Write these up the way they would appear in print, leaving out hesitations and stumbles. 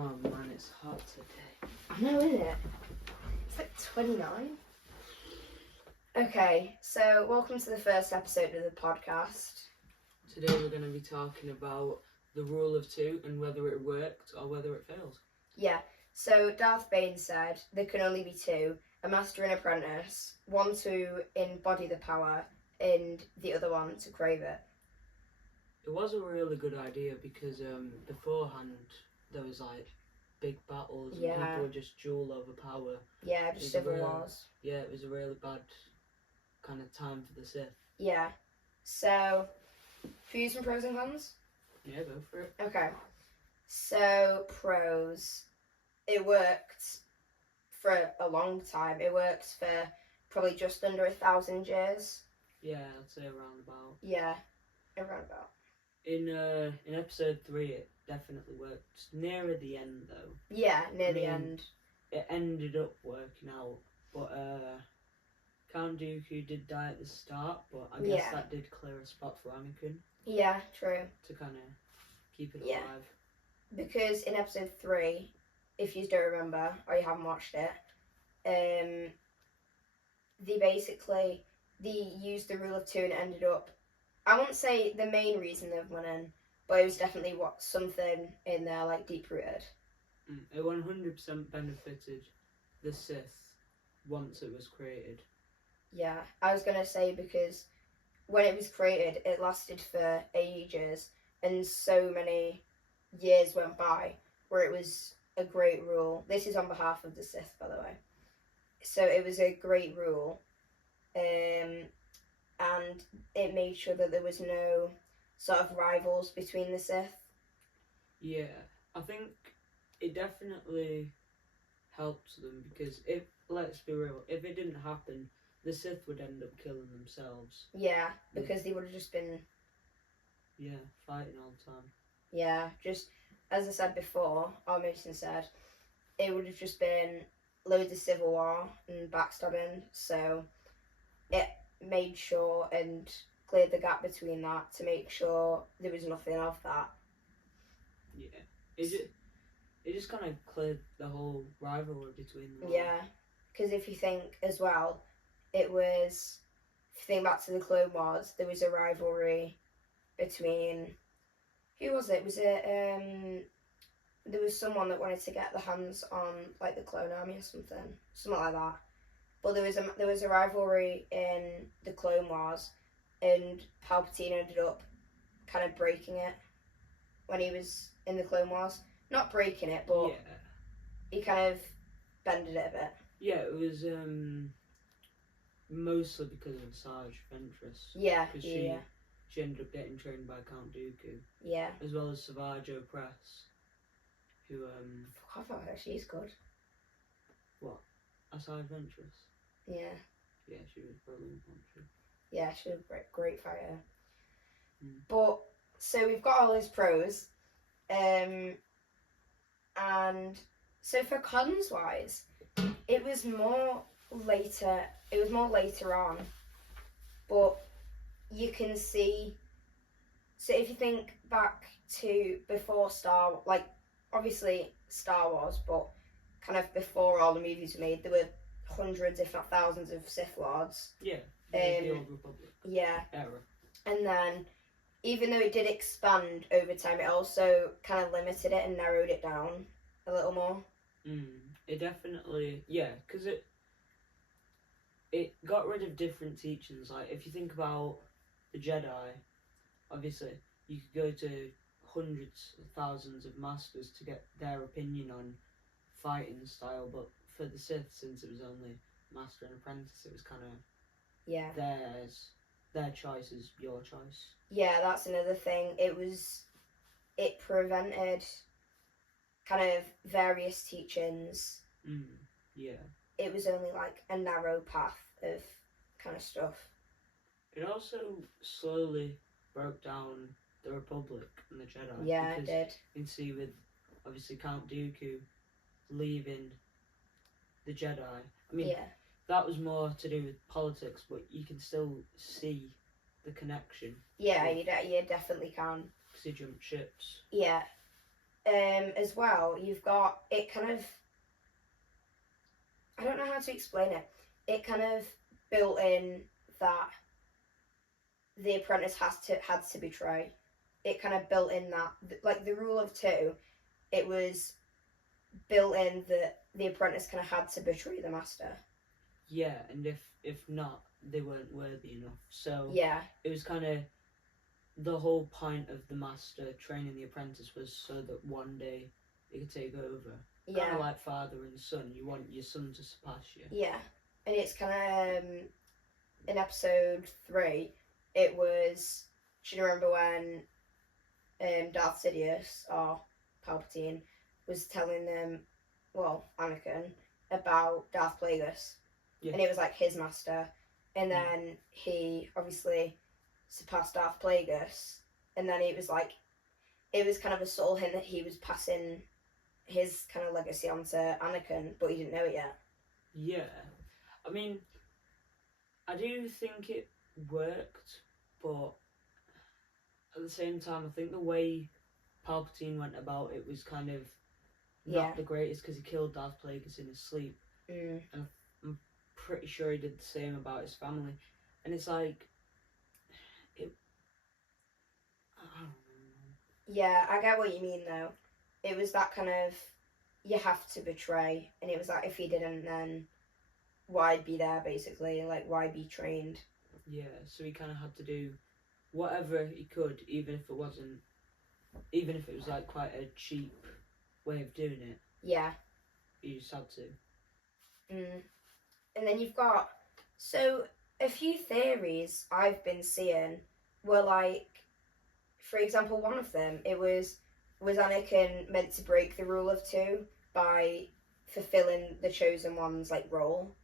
Oh man, it's hot today. I know, isn't it? It's like 29. Okay, so welcome to the first episode of the podcast. Today we're going to be talking about the rule of two and whether it worked or whether it failed. Yeah, so Darth Bane said there can only be two, a master and apprentice, one to embody the power and the other one to crave it. It was a really good idea because beforehand there was like big battles and people would just duel over power. Yeah, just civil wars. Yeah, it was a really bad kind of time for the Sith. Yeah, so views and pros and cons? Yeah, go for it. Okay, so pros. It worked for a long time. It worked for probably just under 1,000 years. Yeah, I'd say around about. Yeah, around about. In episode 3, it definitely worked. Nearer the end, though. Yeah, near the end. It ended up working out, but Count Dooku did die at the start, but I guess that did clear a spot for Anakin. Yeah, true. To kind of keep it alive. Because in episode 3, if you don't remember or you haven't watched it, they used the rule of two and it ended up, I won't say the main reason they've won in, but it was definitely something in there like deep rooted. It 100% benefited the Sith once it was created. Yeah, I was gonna say because when it was created, it lasted for ages, and so many years went by where it was a great rule. This is on behalf of the Sith, by the way. So it was a great rule, and it made sure that there was no sort of rivals between the Sith. Yeah, I think it definitely helped them because let's be real, if it didn't happen, the Sith would end up killing themselves. Yeah, because they would have just been... Yeah, fighting all the time. Yeah, just, as I said before, or Mason said, it would have just been loads of civil war and backstabbing, so it made sure and cleared the gap between that to make sure there was nothing of that. Yeah, it just kind of cleared the whole rivalry between them. Yeah, because if you think as well, it was, if you think back to the Clone Wars, there was a rivalry between, who was it? Was it, there was someone that wanted to get the hands on, like, the clone army or something like that. But there was a rivalry in the Clone Wars, and Palpatine ended up kind of breaking it when he was in the Clone Wars. Not breaking it, but he kind of bended it a bit. Yeah, it was mostly because of Asajj Ventress. Yeah, because she ended up getting trained by Count Dooku. Yeah. As well as Savage Opress, who I forgot about her. She's good. What? Asajj Ventress. Yeah. Yeah, she was brilliant, wasn't she? Yeah, she was a great fighter. But, so we've got all his pros. And so for cons wise, it was more later on. But you can see, so if you think back to before obviously Star Wars, but kind of before all the movies were made, there were hundreds, if not thousands, of Sith Lords. Yeah, the Old Republic era. And then, even though it did expand over time, it also kind of limited it and narrowed it down a little more. It definitely, because it got rid of different teachings. Like, if you think about the Jedi, obviously, you could go to hundreds of thousands of masters to get their opinion on fighting style, but for the Sith, since it was only master and apprentice, it was kind of their choice is your choice. Yeah, that's another thing. It prevented kind of various teachings. Yeah. It was only like a narrow path of kind of stuff. It also slowly broke down the Republic and the Jedi. Yeah, it did. You can see with, obviously, Count Dooku leaving the Jedi. I mean, that was more to do with politics, but you can still see the connection. Yeah, you definitely can. Because he jumped ships. Yeah. as well, you've got it kind of. I don't know how to explain it. It kind of built in that the apprentice had to betray. It kind of built in that, like the rule of two, it was built in that the apprentice kind of had to betray the master. Yeah, and if not, they weren't worthy enough. So Yeah, it was kind of the whole point of the master training the apprentice was so that one day he could take over. Kind yeah, of like father and son. You want your son to surpass you. yeah. And it's kind of in episode 3. It was. Do you remember when Darth Sidious or Palpatine was telling Anakin about Darth Plagueis, Yeah. and it was like his master, and then he obviously surpassed Darth Plagueis, and then it was kind of a subtle hint that he was passing his kind of legacy on to Anakin, but he didn't know it yet. Yeah, I mean, I do think it worked, but at the same time, I think the way Palpatine went about it was kind of not the greatest because he killed Darth Plagueis in his sleep. Mm. And I'm pretty sure he did the same about his family. And it's like, I don't know. Yeah, I get what you mean though. It was that kind of, you have to betray, and it was like if he didn't, then why be there basically? Like why be trained? Yeah, so he kind of had to do whatever he could, even if it was like quite a cheap way of doing it. Yeah. You just had to. And then you've got, so a few theories I've been seeing were like, for example, one of them, it was Anakin meant to break the rule of two by fulfilling the chosen one's like role?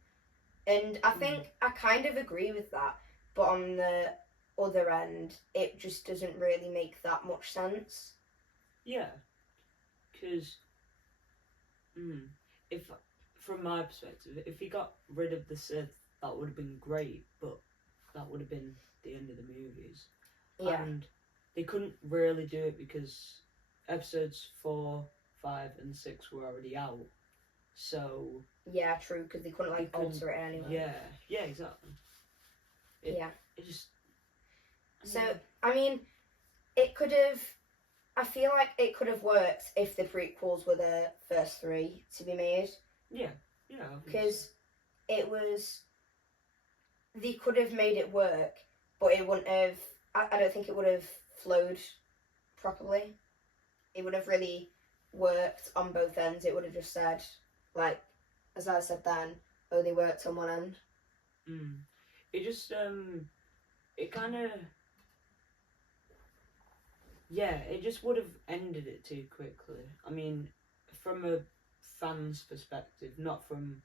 And I think I kind of agree with that, but on the other end, it just doesn't really make that much sense. Yeah, because if from my perspective, if he got rid of the Sith, that would have been great, but that would have been the end of the movies. Yeah. And they couldn't really do it because episodes 4, 5, and 6 were already out. So yeah, true, because they couldn't alter it anyway. Yeah, exactly. It just. So I mean, it could have. I feel like it could have worked if the prequels were the first 3 to be made. Yeah. Because it was. They could have made it work, but it wouldn't have. I don't think it would have flowed properly. It would have really worked on both ends. It would have just said, like, as I said then, only worked on one end. It just it kind of. Yeah, it just would have ended it too quickly. I mean, from a fan's perspective, not from,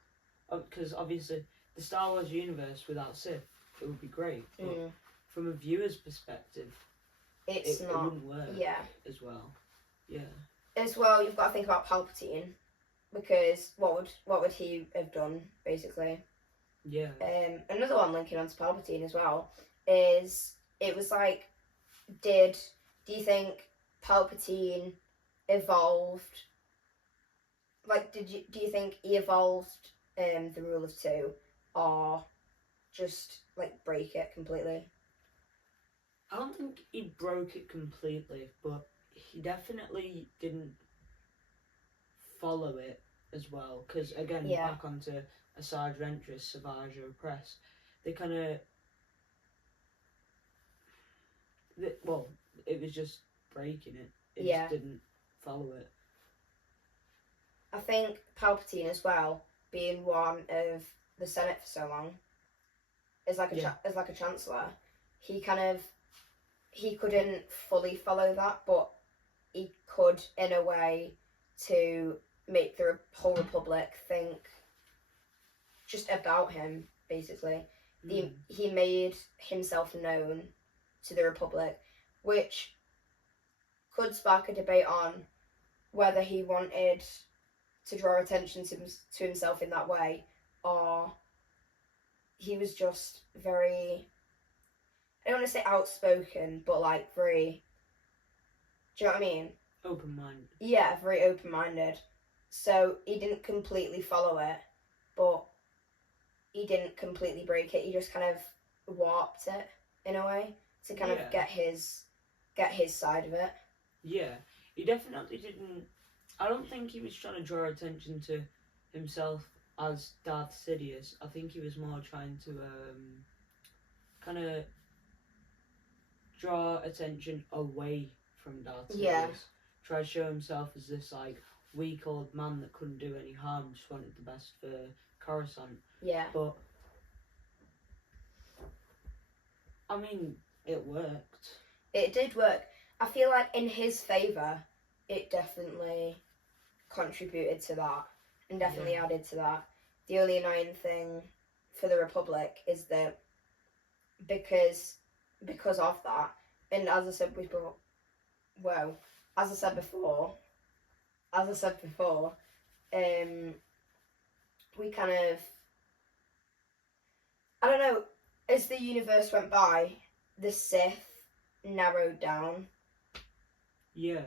because obviously the Star Wars universe without Sith, it would be great. But from a viewer's perspective, it wouldn't work. Yeah. As well. Yeah. As well, you've got to think about Palpatine, because what would he have done basically? Yeah. Another one linking onto Palpatine as well is it was like, do you think Palpatine evolved? Like, do you think he evolved the rule of two, or just like break it completely? I don't think he broke it completely, but he definitely didn't follow it as well. Because again, back onto Asajj Ventress, Savage or Oppress, they kind of. Well, it was just breaking it. It just didn't follow it. I think Palpatine as well, being one of the Senate for so long, as like a chancellor, he couldn't fully follow that, but he could in a way to make the whole Republic think just about him, basically. He made himself known to the Republic, which could spark a debate on whether he wanted to draw attention to himself in that way, or he was just very, I don't want to say outspoken, but like very, do you know what I mean? Open-minded. Yeah, very open-minded. So he didn't completely follow it, but he didn't completely break it. He just kind of warped it in a way to kind of get his side of it. Yeah, he definitely didn't. I don't think he was trying to draw attention to himself as Darth Sidious. I think he was more trying to kind of draw attention away from Darth Sidious. Yeah. Try to show himself as this like weak old man that couldn't do any harm, just wanted the best for Coruscant. Yeah. But I mean, it worked. It did work. I feel like in his favour, it definitely contributed to that and definitely added to that. The only annoying thing for the Republic is that because of that, and as I said before, we kind of, I don't know, as the universe went by, the Sith narrowed down. Yeah.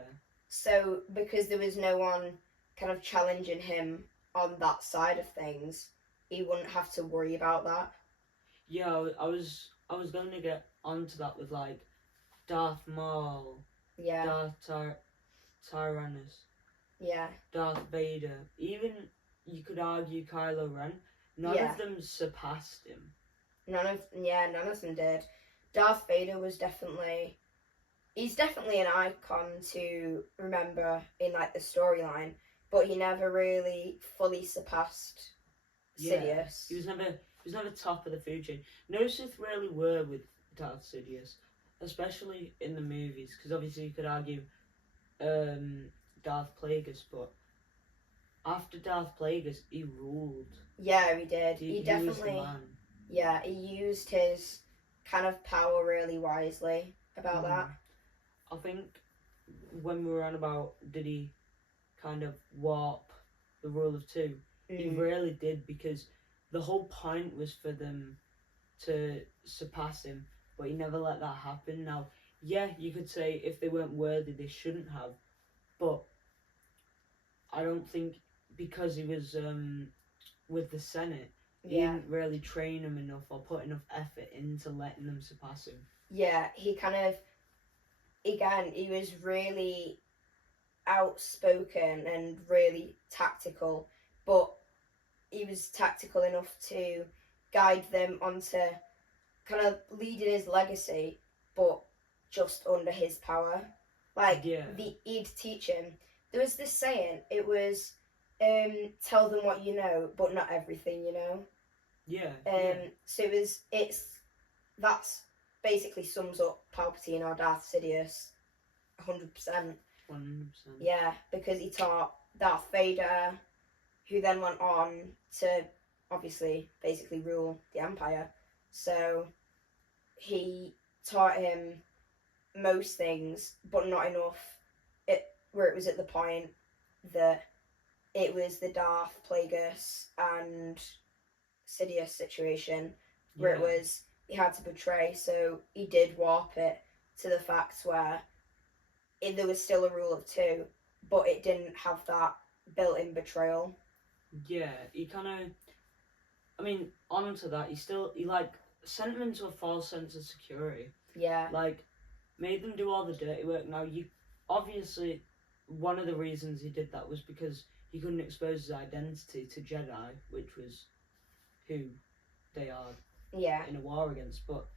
So because there was no one kind of challenging him on that side of things, he wouldn't have to worry about that. Yeah, I was going to get onto that with like Darth Maul, Darth Tyrannus, Darth Vader. Even you could argue Kylo Ren. None of them surpassed him. None of them did. Darth Vader was definitely. He's definitely an icon to remember in like the storyline, but he never really fully surpassed Sidious. He was never top of the food chain. No Sith really were with Darth Sidious, especially in the movies, because obviously you could argue Darth Plagueis, but after Darth Plagueis, he ruled. Yeah, he did. He definitely. Was the man. Yeah, he used his kind of power really wisely about that. I think when we were on about did he kind of warp the rule of two, he really did, because the whole point was for them to surpass him, but he never let that happen. Now, yeah, you could say if they weren't worthy, they shouldn't have, but I don't think because he was with the Senate, he didn't really train him enough or put enough effort into letting them surpass him. Yeah, he kind of, again, he was really outspoken and really tactical, but he was tactical enough to guide them onto kind of leading his legacy, but just under his power. Like, he'd teach him. There was this saying, it was, tell them what you know, but not everything you know. So that's basically sums up Palpatine or Darth Sidious 100%. 100%. Yeah, because he taught Darth Vader, who then went on to obviously basically rule the Empire. So he taught him most things, but not enough. Where it was at the point that it was the Darth Plagueis and Sidious situation where it was he had to betray, so he did warp it to the fact where there was still a rule of two, but it didn't have that built-in betrayal. Yeah, he kind of, I mean, onto that, he like sent them into a false sense of security. Yeah. Like, made them do all the dirty work. Now, obviously, one of the reasons he did that was because he couldn't expose his identity to Jedi, which was who they are in a war against. But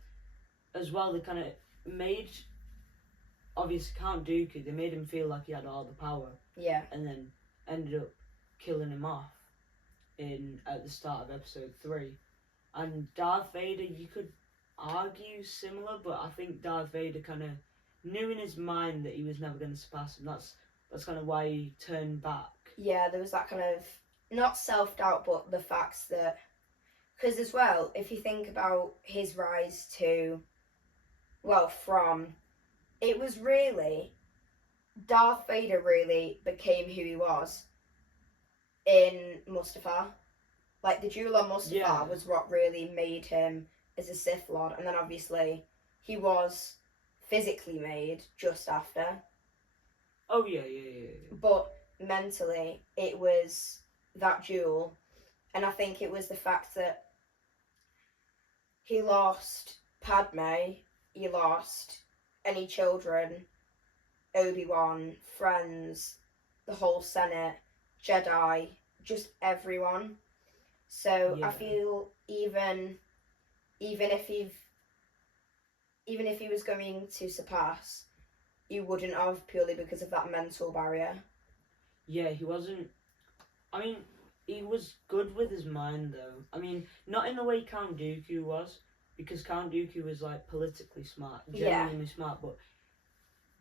as well, they kind of made, obviously Count Dooku, they made him feel like he had all the power. Yeah. And then ended up killing him off at the start of episode 3. And Darth Vader, you could argue similar, but I think Darth Vader kind of knew in his mind that he was never going to surpass him. That's kind of why he turned back. Yeah, there was that kind of, not self-doubt, but the facts that, because as well, if you think about his rise to, it was really, Darth Vader really became who he was in Mustafar. Like, the duel on Mustafar was what really made him as a Sith Lord, and then obviously he was physically made just after. Oh yeah. But mentally, it was that duel, and I think it was the fact that he lost Padme, he lost any children, Obi-Wan, friends, the whole Senate, Jedi, just everyone. So I Yeah. feel even if he was going to surpass, he wouldn't have, purely because of that mental barrier. Yeah, he wasn't. I mean, he was good with his mind, though. I mean, not in the way Count Dooku was, because Count Dooku was like politically smart, genuinely smart, but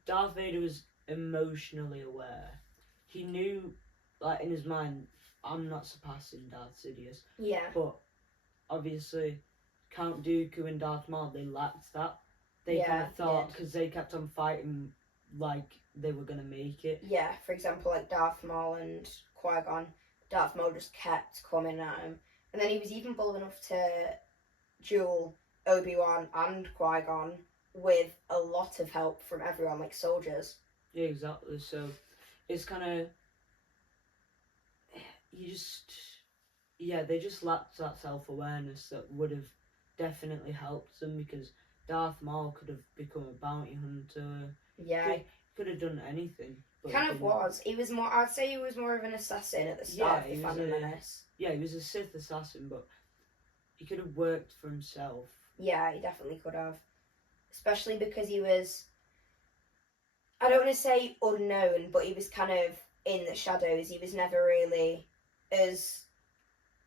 Darth Vader was emotionally aware. He knew, like in his mind, I'm not surpassing Darth Sidious. Yeah. But obviously, Count Dooku and Darth Maul, they lacked that. They kind of thought, because they kept on fighting like they were going to make it. Yeah, for example, like Darth Maul and Qui-Gon. Darth Maul just kept coming at him. And then he was even bold enough to duel Obi-Wan and Qui-Gon with a lot of help from everyone, like soldiers. Yeah, exactly. So it's kind of, they just lacked that self-awareness that would have definitely helped them, because Darth Maul could have become a bounty hunter. Yeah. He could have done anything. But kind of was. He was more, I'd say he was more of an assassin at the start of the Phantom Menace. Yeah, he was a Sith assassin, but he could have worked for himself. Yeah, he definitely could have. Especially because he was, I don't want to say unknown, but he was kind of in the shadows. He was never really, as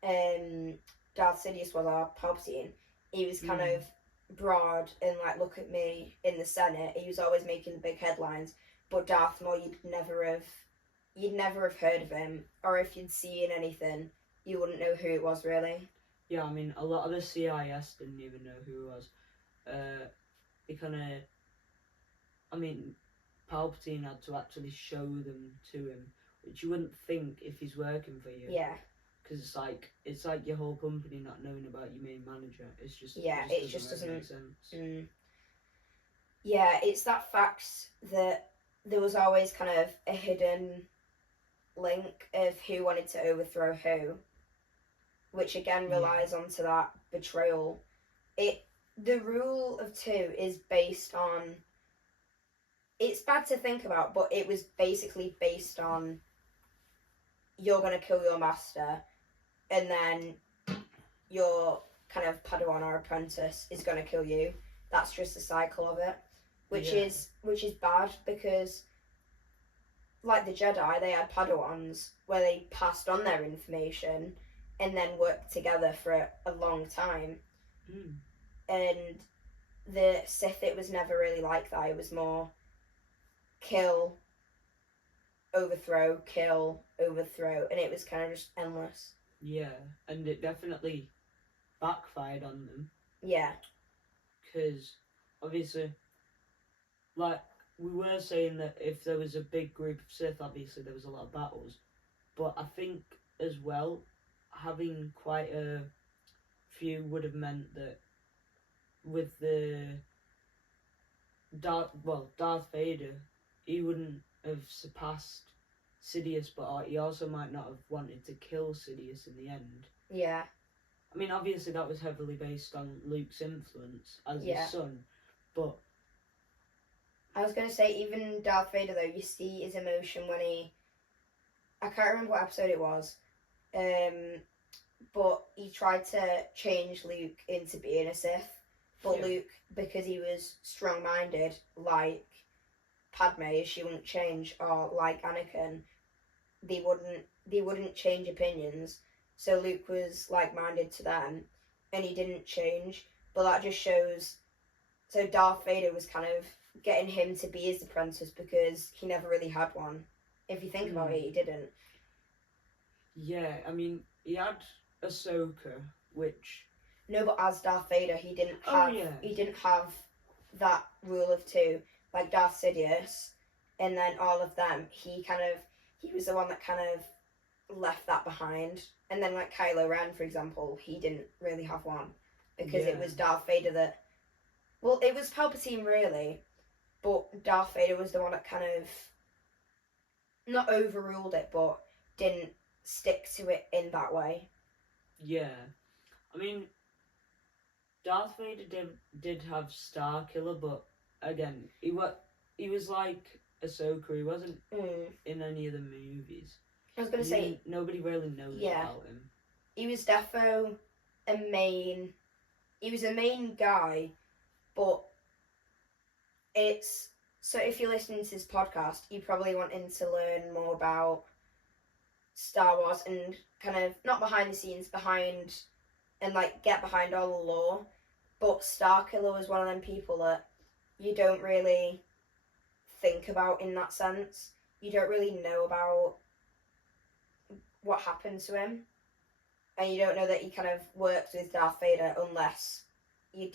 Darth Sidious was, our Palpatine, he was kind of broad and like, look at me in the Senate. He was always making the big headlines. But Darth Maul, you'd never have heard of him, or if you'd seen anything, you wouldn't know who it was really. Yeah, I mean, a lot of the CIS didn't even know who it was. They kind of, I mean, Palpatine had to actually show them to him, which you wouldn't think if he's working for you. Yeah. Because it's like your whole company not knowing about your main manager. It's just it just doesn't make sense. Yeah, it's that fact that there was always kind of a hidden link of who wanted to overthrow who, which again relies onto that betrayal. The rule of two is based on, it's bad to think about, but it was basically based on, you're going to kill your master, and then your kind of Padawan or apprentice is going to kill you. That's just the cycle of it, which is bad, because like the Jedi, they had Padawans where they passed on their information and then worked together for a long time. And the Sith, it was never really like that. It was more kill, overthrow, and it was kind of just endless. Yeah, and it definitely backfired on them. Yeah. Because, obviously, like, we were saying that if there was a big group of Sith, obviously there was a lot of battles. But I think, as well, having quite a few would have meant that with the Darth Vader, he wouldn't have surpassed Sidious, but he also might not have wanted to kill Sidious in the end. Yeah. I mean, obviously that was heavily based on Luke's influence as his son, but I was going to say, even Darth Vader, though, you see his emotion when I can't remember what episode it was, but he tried to change Luke into being a Sith, but Luke, because he was strong-minded, like Padme, she wouldn't change, or like Anakin, they wouldn't change opinions. So Luke was like-minded to them, and he didn't change. But that just shows. So Darth Vader was kind of getting him to be his apprentice, because he never really had one. If you think about it, he didn't. Yeah, I mean, he had Ahsoka, which. No, but as Darth Vader, he didn't have. He didn't have that rule of two, like Darth Sidious, and then all of them. He was the one that kind of left that behind. And then like Kylo Ren, for example, he didn't really have one, because it was Darth Vader that. Well, it was Palpatine really, but Darth Vader was the one that kind of not overruled it, but didn't stick to it in that way. Yeah. I mean, Darth Vader did have Starkiller, but again, he was like Ahsoka. He wasn't in any of the movies. I was gonna say nobody really knows about him. He was defo a main. He was a main guy, but it's so if you're listening to this podcast, you're probably wanting to learn more about Star Wars and kind of not behind the scenes, behind and like get behind all the lore. But Starkiller was one of them people that you don't really think about in that sense. You don't really know about what happened to him, and you don't know that he kind of worked with Darth Vader unless you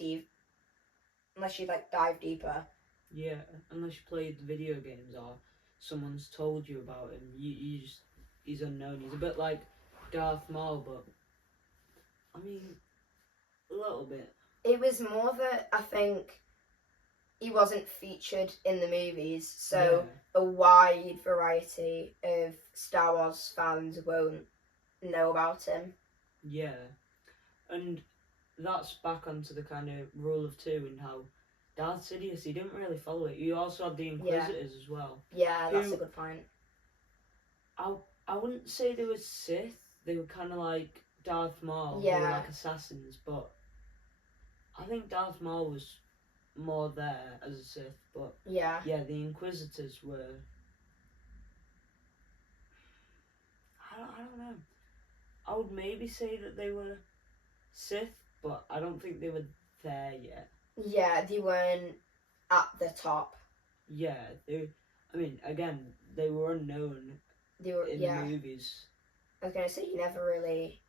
like dive deeper. Yeah, unless you played the video games or someone's told you about him, he's unknown. He's a bit like Darth Maul, but I mean, a little bit. It was more that I think he wasn't featured in the movies, so a wide variety of Star Wars fans won't know about him. Yeah, and that's back onto the kind of rule of two and how Darth Sidious, he didn't really follow it. You also had the Inquisitors as well. Yeah, that's a good point. I wouldn't say they were Sith. They were kind of like Darth Maul. Yeah. They were like assassins, but I think Darth Maul was more there as a Sith, but yeah, the Inquisitors were. I don't know. I would maybe say that they were Sith, but I don't think they were there yet. Yeah, they weren't at the top. Yeah, I mean, again, they were unknown. They were in the movies. I was gonna say you never really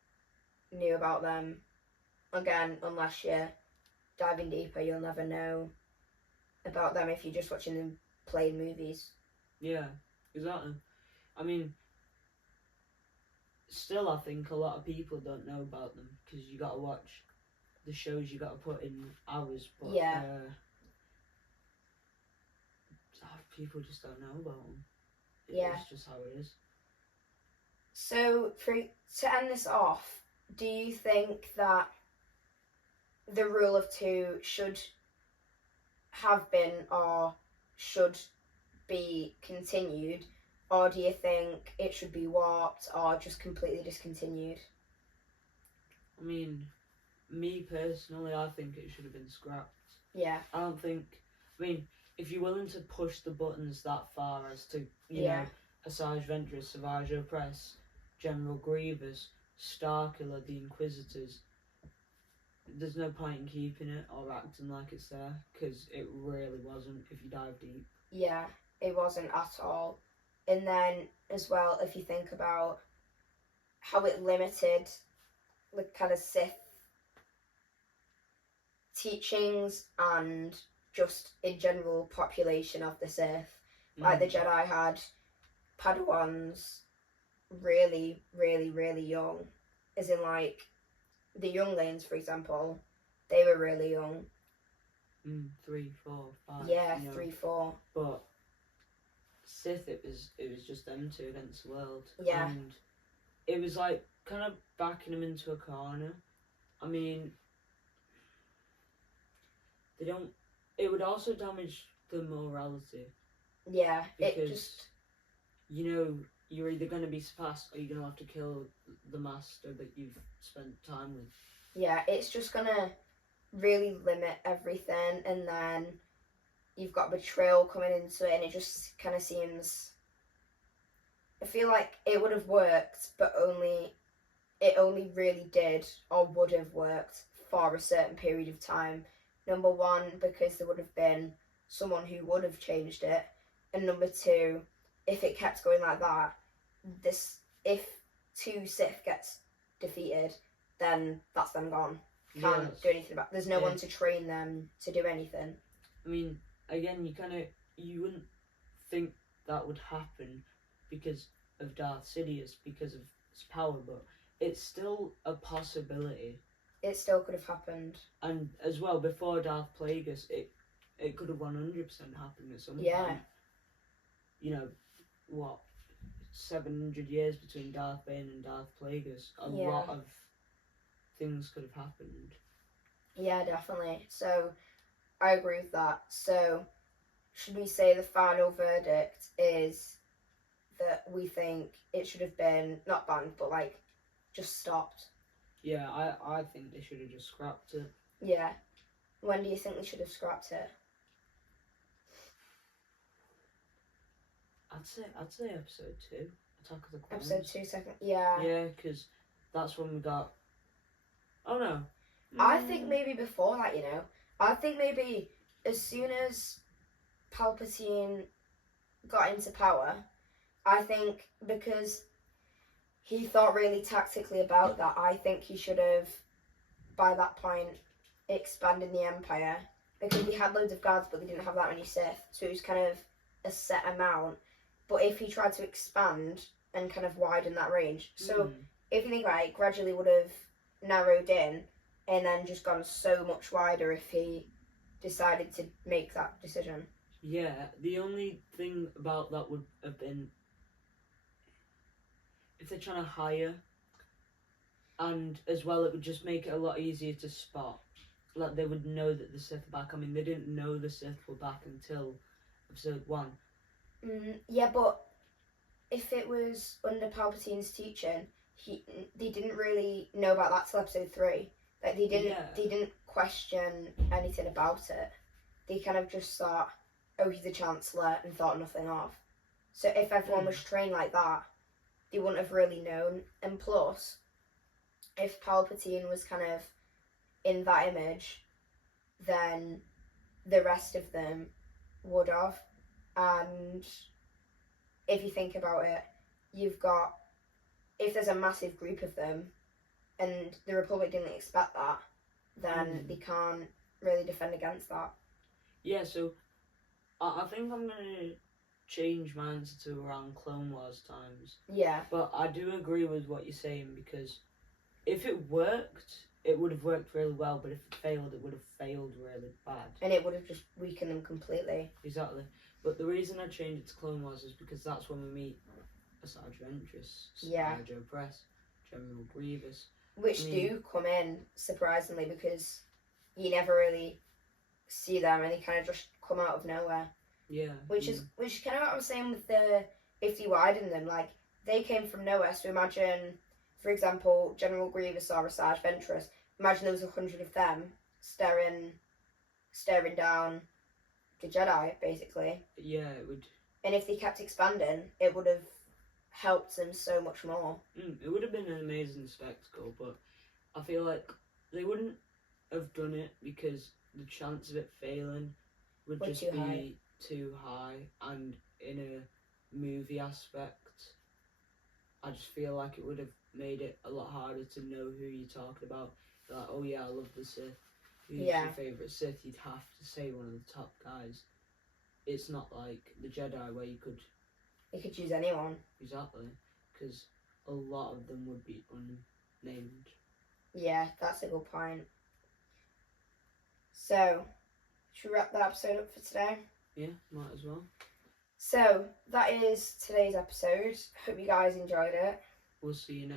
knew about them. Again, unless you're diving deeper, you'll never know about them if you're just watching them play in movies. Yeah, exactly. I mean, still, I think a lot of people don't know about them because you got to watch the shows. You got to put in hours, but people just don't know about them. It's just how it is. So, to end this off, do you think that the rule of two should have been or should be continued, or do you think it should be warped or just completely discontinued? I mean, me personally, I think it should have been scrapped. Yeah. I don't think. I mean, if you're willing to push the buttons that far as to, you know, Asajj Ventress, Savage Opress, General Grievous, Starkiller, the Inquisitors, there's no point in keeping it or acting like it's there, because it really wasn't if you dive deep. Yeah, it wasn't at all. And then, as well, if you think about how it limited the kind of Sith teachings and just in general population of the Sith. Like the Jedi had Padawans really, really, really young. As in like the younglings, for example, they were really young. 3, 4, 5. Yeah, 3, 4. But Sith, it was just them two against the world. Yeah. And it was like kind of backing them into a corner. I mean, it would also damage the morality. Yeah, because you know, you're either going to be surpassed or you're going to have to kill the master that you've spent time with. Yeah, it's just going to really limit everything, and then you've got betrayal coming into it, and it just kind of seems... I feel like it would have worked, but it only really did or would have worked for a certain period of time. Number one, because there would have been someone who would have changed it, and number two, if it kept going like that, if 2 Sith gets defeated, then that's them gone. Can't do anything about it. There's no one to train them to do anything. I mean, again, you wouldn't think that would happen because of Darth Sidious, because of his power, but it's still a possibility. It still could have happened. And as well, before Darth Plagueis, it could have 100% happened at some point. Yeah. You know, what, 700 years between Darth Bane and Darth Plagueis. A Yeah. lot of things could have happened. Yeah, definitely. So I agree with that. So should we say the final verdict is that we think it should have been not banned, but like just stopped? Yeah, I think they should have just scrapped it. Yeah. When do you think they should have scrapped it? I'd say episode 2, Attack of the Clones. Episode 2, second. Yeah. Yeah, because that's when we got. Oh no. I think maybe before that, you know. I think maybe as soon as Palpatine got into power, I think because he thought really tactically about that, I think he should have, by that point, expanded the Empire. Because he had loads of guards, but they didn't have that many Sith, so it was kind of a set amount. But if he tried to expand and kind of widen that range, so if you think about it, gradually would have narrowed in and then just gone so much wider if he decided to make that decision. Yeah, the only thing about that would have been if they're trying to hire, and as well it would just make it a lot easier to spot. Like they would know that the Sith are back. I mean, they didn't know the Sith were back until episode 1. Yeah, but if it was under Palpatine's teaching, they didn't really know about that till episode 3. Like they didn't question anything about it. They kind of just thought, oh, he's the Chancellor, and thought nothing of. So if everyone was trained like that, they wouldn't have really known. And plus, if Palpatine was kind of in that image, then the rest of them would have. And if you think about it, you've got, if there's a massive group of them and the Republic didn't expect that, then they can't really defend against that. Yeah, so I think I'm going to change my answer to around Clone Wars times. Yeah. But I do agree with what you're saying, because if it worked, it would have worked really well, but if it failed, it would have failed really bad. And it would have just weakened them completely. Exactly. But the reason I changed it to Clone Wars is because that's when we meet Asajj Ventress, Joe Press, General Grievous. Which do come in, surprisingly, because you never really see them and they kind of just come out of nowhere. Yeah. Which is kind of what I was saying with the, if you widen them, like, they came from nowhere, so imagine, for example, General Grievous or Asajj Ventress, imagine there was 100 of them staring down the Jedi, basically. Yeah, it would. And if they kept expanding, it would have helped them so much more. It would have been an amazing spectacle, but I feel like they wouldn't have done it because the chance of it failing would just be too high. And in a movie aspect, I just feel like it would have made it a lot harder to know who you're talking about. Like, oh yeah, I love the Sith. Who's your favourite Sith? You'd have to say one of the top guys. It's not like the Jedi where you could choose anyone. Exactly, because a lot of them would be unnamed. Yeah, that's a good point. So, should we wrap that episode up for today? Yeah, might as well. So, that is today's episode. Hope you guys enjoyed it. We'll see you next